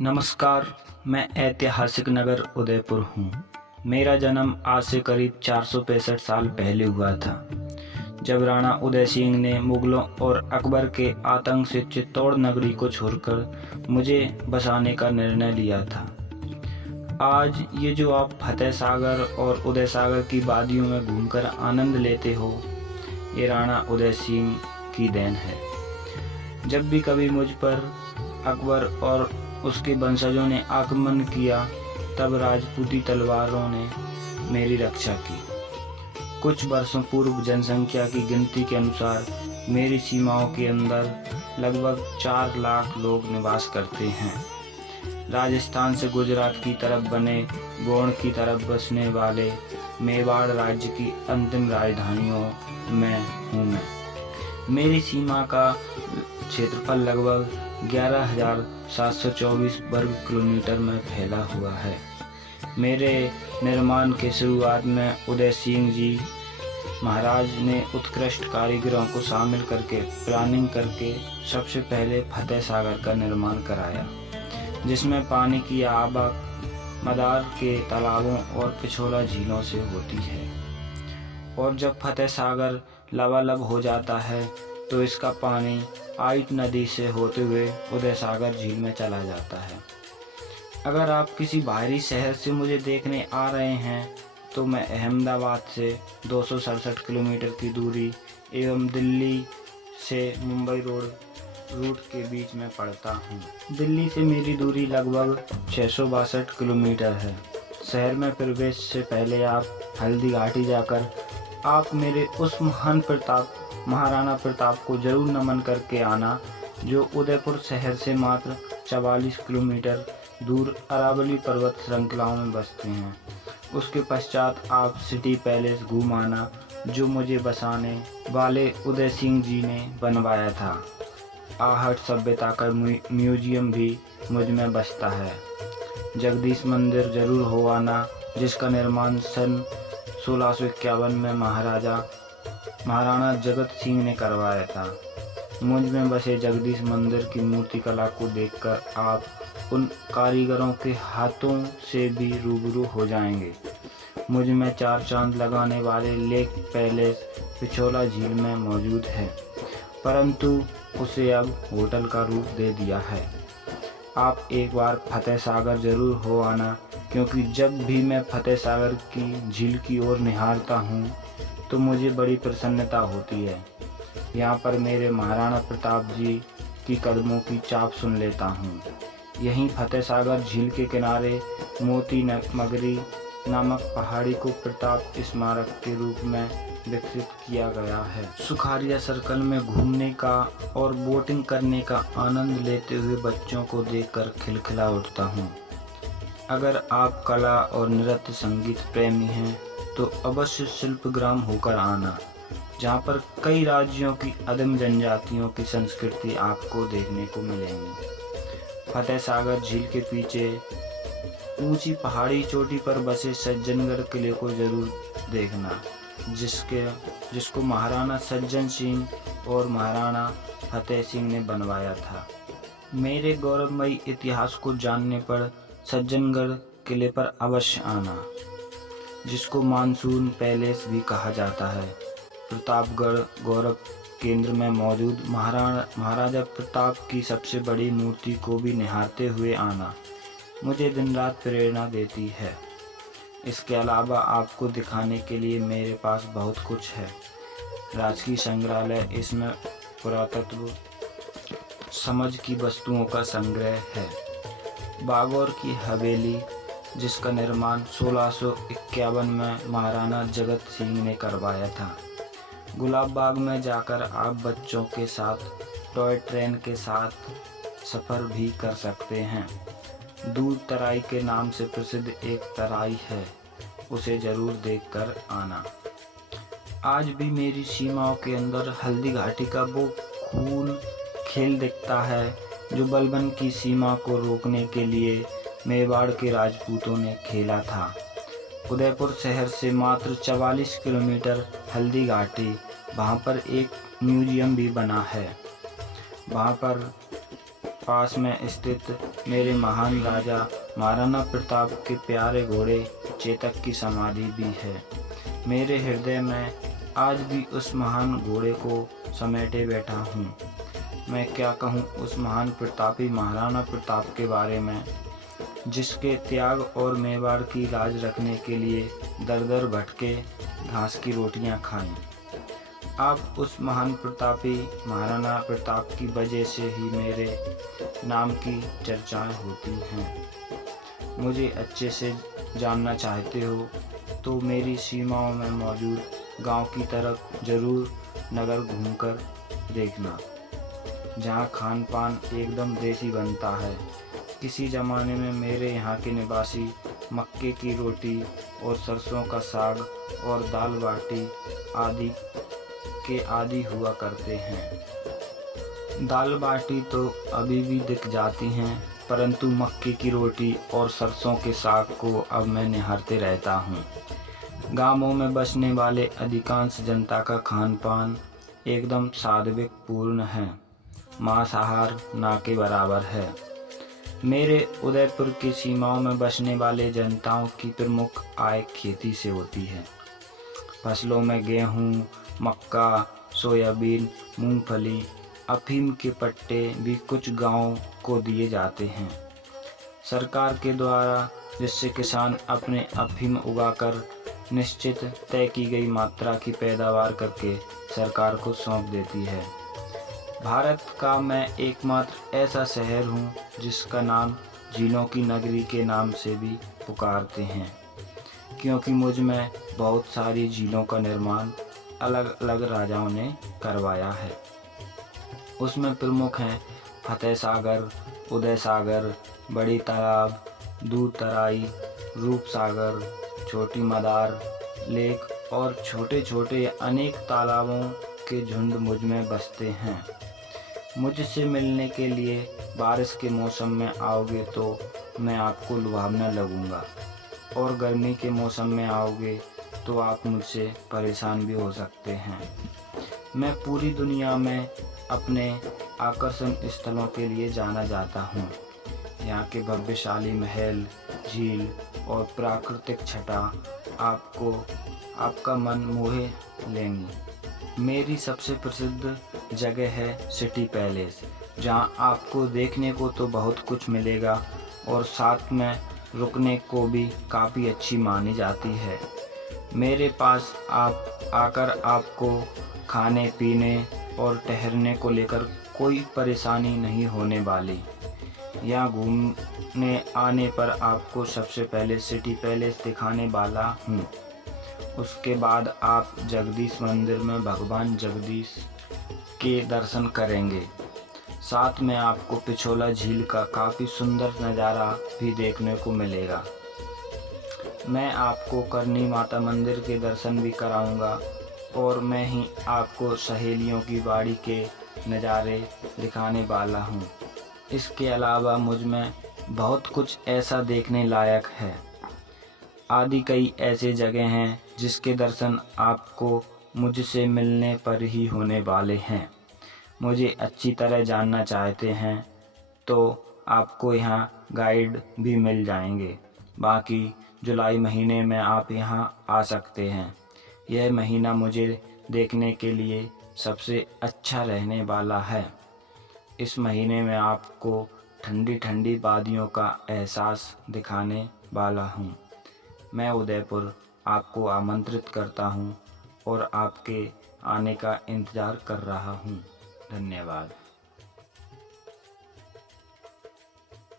नमस्कार, मैं ऐतिहासिक नगर उदयपुर हूँ। मेरा जन्म आज से करीब 465 साल पहले हुआ था, जब राणा उदय सिंह ने मुगलों और अकबर के आतंक से चित्तौड़ नगरी को छोड़कर मुझे बसाने का निर्णय लिया था। आज ये जो आप फतेह सागर और उदय सागर की वादियों में घूमकर आनंद लेते हो, ये राणा उदय सिंह की देन है। जब भी कभी मुझ पर अकबर और उसके वंशजों ने आक्रमण किया, तब राजपूती तलवारों ने मेरी रक्षा की। कुछ वर्षों पूर्व जनसंख्या की गिनती के अनुसार मेरी सीमाओं के अंदर लगभग 4 लाख लोग निवास करते हैं। राजस्थान से गुजरात की तरफ बने गोंड की तरफ बसने वाले मेवाड़ राज्य की अंतिम राजधानियों में हूँ मैं। मेरी सीमा का क्षेत्रफल लगभग 11,724 वर्ग किलोमीटर में फैला हुआ है। मेरे निर्माण के शुरुआत में उदय सिंह जी महाराज ने उत्कृष्ट कारीगरों को शामिल करके प्लानिंग करके सबसे पहले फतेह सागर का निर्माण कराया, जिसमें पानी की आवक मदार के तालाबों और पिछोला झीलों से होती है। और जब फतेह सागर लबालब हो जाता है तो इसका पानी आइट नदी से होते हुए उदय सागर झील में चला जाता है। अगर आप किसी बाहरी शहर से मुझे देखने आ रहे हैं तो मैं अहमदाबाद से 267 किलोमीटर की दूरी एवं दिल्ली से मुंबई रूट के बीच में पड़ता हूँ। दिल्ली से मेरी दूरी लगभग 662 किलोमीटर है। शहर में प्रवेश से पहले आप हल्दी घाटी जाकर आप मेरे उस महाराणा प्रताप को जरूर नमन करके आना, जो उदयपुर शहर से मात्र 44 किलोमीटर दूर अरावली पर्वत श्रृंखलाओं में बसते हैं। उसके पश्चात आप सिटी पैलेस घूम आना, जो मुझे बसाने वाले उदय सिंह जी ने बनवाया था। आहट सभ्यता का म्यूजियम भी मुझ में बसता है। जगदीश मंदिर जरूर हो आना, जिसका निर्माण सन 1651 में महाराणा जगत सिंह ने करवाया था। मुझ में बसे जगदीश मंदिर की मूर्ति कला को देखकर आप उन कारीगरों के हाथों से भी रूबरू हो जाएंगे। मुझ में 4 चांद लगाने वाले लेक पैलेस पिछोला झील में मौजूद है, परंतु उसे अब होटल का रूप दे दिया है। आप एक बार फतेह सागर जरूर हो आना, क्योंकि जब भी मैं फतेह सागर की झील की ओर निहारता हूँ तो मुझे बड़ी प्रसन्नता होती है। यहाँ पर मेरे महाराणा प्रताप जी की कदमों की चाप सुन लेता हूँ। यहीं फतेह सागर झील के किनारे मोती मगरी नामक पहाड़ी को प्रताप स्मारक के रूप में विकसित किया गया है। सुखारिया सर्कल में घूमने का और बोटिंग करने का आनंद लेते हुए बच्चों को देखकर खिलखिला उठता हूँ। अगर आप कला और नृत्य संगीत प्रेमी हैं तो अवश्य शिल्पग्राम होकर आना, जहाँ पर कई राज्यों की अदम जनजातियों की संस्कृति आपको देखने को मिलेंगी। फतेह सागर झील के पीछे ऊंची पहाड़ी चोटी पर बसे सज्जनगढ़ किले को जरूर देखना, जिसको महाराणा सज्जन सिंह और महाराणा फतेह सिंह ने बनवाया था। मेरे गौरवमयी इतिहास को जानने पर सज्जनगढ़ किले पर अवश्य आना, जिसको मानसून पैलेस भी कहा जाता है। प्रतापगढ़ गौरव केंद्र में मौजूद महाराजा प्रताप की सबसे बड़ी मूर्ति को भी निहारते हुए आना मुझे दिन रात प्रेरणा देती है। इसके अलावा आपको दिखाने के लिए मेरे पास बहुत कुछ है। राजकीय संग्रहालय, इसमें पुरातत्व समझ की वस्तुओं का संग्रह है। बागौर की हवेली, जिसका निर्माण 1651 में महाराणा जगत सिंह ने करवाया था। गुलाब बाग में जाकर आप बच्चों के साथ टॉय ट्रेन के साथ सफ़र भी कर सकते हैं। दूध तराई के नाम से प्रसिद्ध एक तराई है, उसे जरूर देखकर आना। आज भी मेरी सीमाओं के अंदर हल्दी घाटी का वो खून खेल दिखता है, जो बलबन की सीमा को रोकने के लिए मेवाड़ के राजपूतों ने खेला था। उदयपुर शहर से मात्र 44 किलोमीटर हल्दी घाटी, वहाँ पर एक म्यूजियम भी बना है। वहाँ पर पास में स्थित मेरे महान राजा महाराणा प्रताप के प्यारे घोड़े चेतक की समाधि भी है। मेरे हृदय में आज भी उस महान घोड़े को समेटे बैठा हूँ। मैं क्या कहूँ उस महान प्रतापी महाराणा प्रताप के बारे में, जिसके त्याग और मेवाड़ की लाज रखने के लिए दर दर भटके घास की रोटियां खाईं। आप उस महान प्रतापी महाराणा प्रताप की वजह से ही मेरे नाम की चर्चाएं होती हैं। मुझे अच्छे से जानना चाहते हो तो मेरी सीमाओं में मौजूद गांव की तरफ जरूर नगर घूमकर देखना, जहाँ खान पान एकदम देसी बनता है। किसी ज़माने में मेरे यहाँ के निवासी मक्के की रोटी और सरसों का साग और दाल बाटी आदि के आदी हुआ करते हैं। दाल बाटी तो अभी भी दिख जाती हैं, परंतु मक्के की रोटी और सरसों के साग को अब मैं निहारते रहता हूँ। गांवों में बसने वाले अधिकांश जनता का खान पान एकदम सात्विक पूर्ण है, मांसाहार ना के बराबर है। मेरे उदयपुर की सीमाओं में बसने वाले जनताओं की प्रमुख आय खेती से होती है। फसलों में गेहूँ, मक्का, सोयाबीन, मूंगफली, अफीम के पट्टे भी कुछ गांवों को दिए जाते हैं सरकार के द्वारा, जिससे किसान अपने अफीम उगाकर निश्चित तय की गई मात्रा की पैदावार करके सरकार को सौंप देती है। भारत का मैं एकमात्र ऐसा शहर हूँ जिसका नाम झीलों की नगरी के नाम से भी पुकारते हैं, क्योंकि मुझ में बहुत सारी झीलों का निर्माण अलग अलग राजाओं ने करवाया है। उसमें प्रमुख हैं फतेह सागर, उदय सागर, बड़ी तालाब, दूध तराई, रूप सागर, छोटी मदार लेक और छोटे छोटे अनेक तालाबों के झुंड मुझ में बसते हैं। मुझसे मिलने के लिए बारिश के मौसम में आओगे तो मैं आपको लुभावना लगूंगा, और गर्मी के मौसम में आओगे तो आप मुझसे परेशान भी हो सकते हैं। मैं पूरी दुनिया में अपने आकर्षण स्थलों के लिए जाना जाता हूँ। यहाँ के भव्यशाली महल, झील और प्राकृतिक छटा आपका मन मोहे लेंगी। मेरी सबसे प्रसिद्ध जगह है सिटी पैलेस, जहाँ आपको देखने को तो बहुत कुछ मिलेगा और साथ में रुकने को भी काफ़ी अच्छी मानी जाती है। मेरे पास आप आकर आपको खाने पीने और ठहरने को लेकर कोई परेशानी नहीं होने वाली। यहाँ घूमने आने पर आपको सबसे पहले सिटी पैलेस दिखाने वाला हूँ। उसके बाद आप जगदीश मंदिर में भगवान जगदीश के दर्शन करेंगे। साथ में आपको पिछोला झील का काफ़ी सुंदर नज़ारा भी देखने को मिलेगा। मैं आपको करनी माता मंदिर के दर्शन भी कराऊंगा और मैं ही आपको सहेलियों की बाड़ी के नज़ारे दिखाने वाला हूँ। इसके अलावा मुझ में बहुत कुछ ऐसा देखने लायक है। आदि कई ऐसे जगह हैं जिसके दर्शन आपको मुझसे मिलने पर ही होने वाले हैं। मुझे अच्छी तरह जानना चाहते हैं तो आपको यहाँ गाइड भी मिल जाएंगे। बाकी जुलाई महीने में आप यहाँ आ सकते हैं। यह महीना मुझे देखने के लिए सबसे अच्छा रहने वाला है। इस महीने में आपको ठंडी ठंडी वादियों का एहसास दिखाने वाला हूँ। मैं उदयपुर आपको आमंत्रित करता हूँ और आपके आने का इंतज़ार कर रहा हूँ। धन्यवाद।